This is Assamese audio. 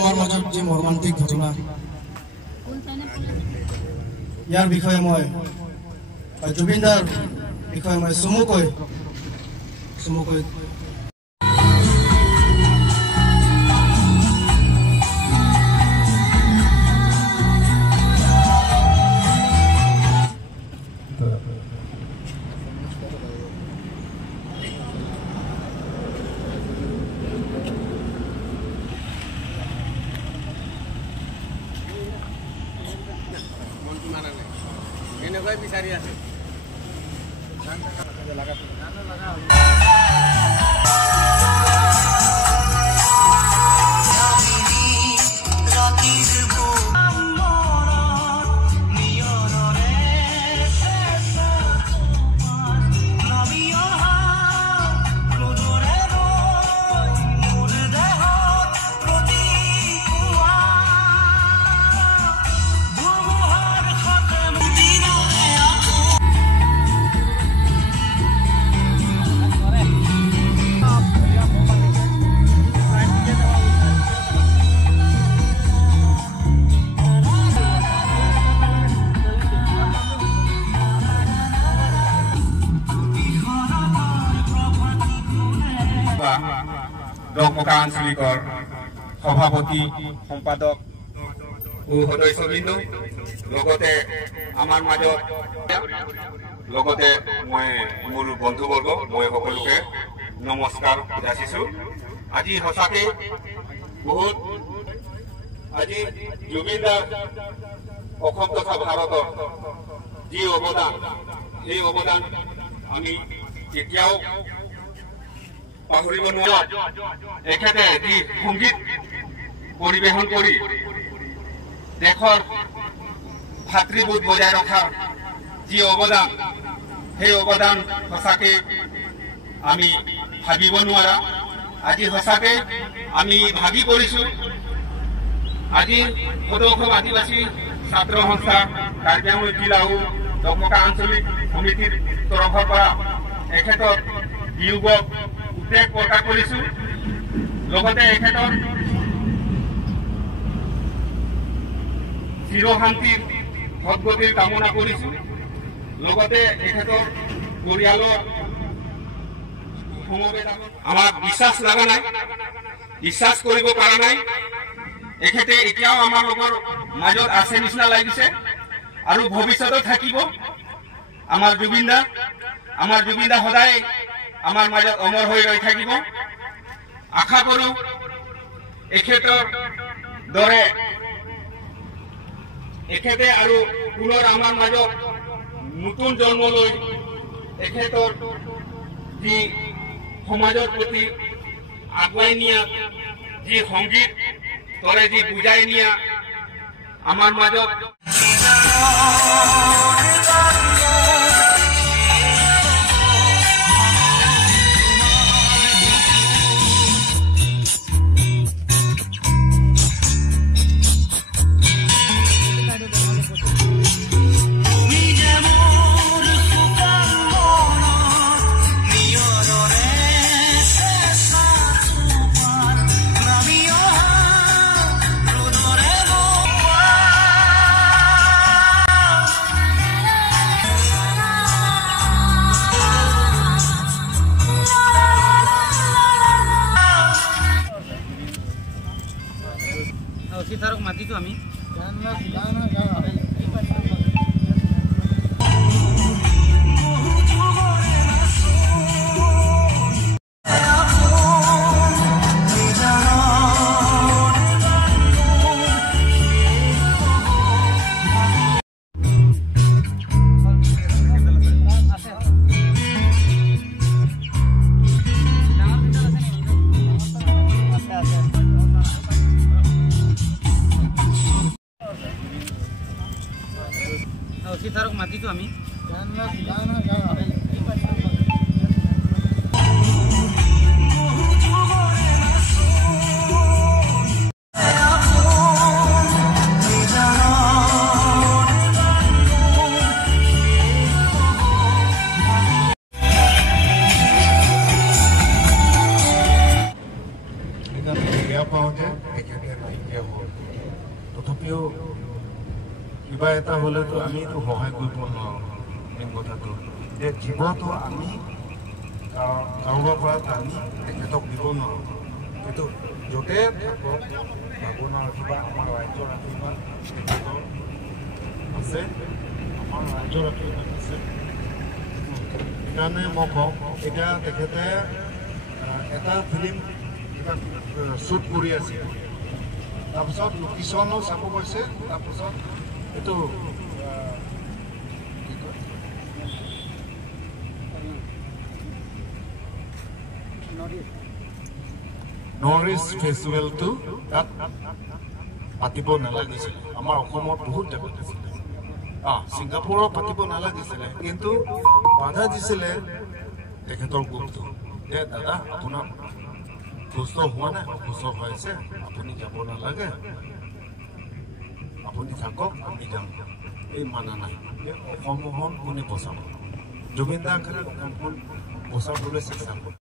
আমাৰ মাজত যে মৰ্মান্তিক ঘটনা ইয়াৰ বিষয়ে মই জুবিন দাৰ বিষয়ে মই চমুকৈ বিচাৰি আছে দমকা আঞ্চলিকৰ সভাপতি সম্পাদক ও সদস্যবৃন্দ লগতে আমাৰ মাজত লগতে মই মোৰ বন্ধুবৰ্গ মই সকলোকে নমস্কাৰ যাচিছো আজি সঁচাকৈ বহুত আজি জুবিন দাৰ অসম তথা ভাৰতৰ যি অৱদান এই অৱদান আমি কেতিয়াও পাহৰিব নোৱাৰো এখেতে যি সংগীত পৰিৱেশন কৰি দেশৰ ভাতৃবোধ বজাই ৰখাৰ যি অৱদান সেই অৱদান সঁচাকৈ আমি ভাবিব নোৱাৰা আজি সঁচাকৈ আমি ভাগি পৰিছো আজি সদৌ অসম আদিবাসী ছাত্ৰ সংস্থা কাৰ্বি আংলং জিলা ও দমকা আঞ্চলিক সমিতিৰ তৰফৰ পৰা এখেতৰ বিয়োগক উদ্বেগ প্ৰকাশ কৰিছো লগতে এখেতৰ চিৰশান্তিৰ সদ্গতিৰ কামনা কৰিছো লগতে এখেতৰ পৰিয়ালৰ আমাক বিশ্বাস লগা নাই বিশ্বাস কৰিব পৰা নাই এখেতে এতিয়াও আমাৰ লগৰ মাজত আছে নিচিনা লাগিছে আৰু ভৱিষ্যতেও থাকিব আমাৰ জুবিন দা সদায় আমাৰ মাজত অমৰ হৈ ৰৈ থাকিব আশা কৰো এখেতৰ দৰে এখেতে আৰু পুনৰ আমাৰ মাজত নতুন জন্ম লৈ এখেতৰ যি সমাজৰ প্ৰতি আগুৱাই নিয়া যি সংগীত তৰে যি বুজাই নিয়া আমাৰ মাজত সীতাৰক মাতিছো আমি সীতাৰক মাতিছো আমি তথাপিও কিবা এটা হ'লেতো আমিতো সহায় কৰিব নোৱাৰোঁ মেইন কথাটো যে জীৱটো আমি কাৰোবাৰ পৰা টানি তেখেতক দিব নোৱাৰোঁ কিন্তু য'তে থাকক ভাৱনা কিবা আমাৰ ৰাজ্যৰ আশীৰ্বাদ তেখেতৰ আছে আমাৰ ৰাজ্যৰ আশীৰ্বাদ আছে সেইকাৰণে মই কওঁ এতিয়া তেখেতে এটা ফিল্ম কিবা শ্বুট কৰি আছে তাৰপিছত লোকেশ্যনো চাব গৈছে তাৰপিছত এইটো কি কয় নৰ্থ ইষ্ট ফেষ্টিভেলটো তাত পাতিব নালাগিছিলে আমাৰ অসমত বহুত জেগাত আছিলে ছিংগাপুৰত পাতিব নালাগিছিলে কিন্তু বাধা দিছিলে তেখেতৰ গ্ৰুপটো যে দাদা আপোনাৰ সুস্থ হোৱা নাই অসুস্থ হৈছে আপুনি যাব নালাগে আপুনি থাকক আমি যাম এই মানা নাই অসমখন কোনে বচাব জুবিন দা অসমখন বচাবলৈ চেষ্টা কৰে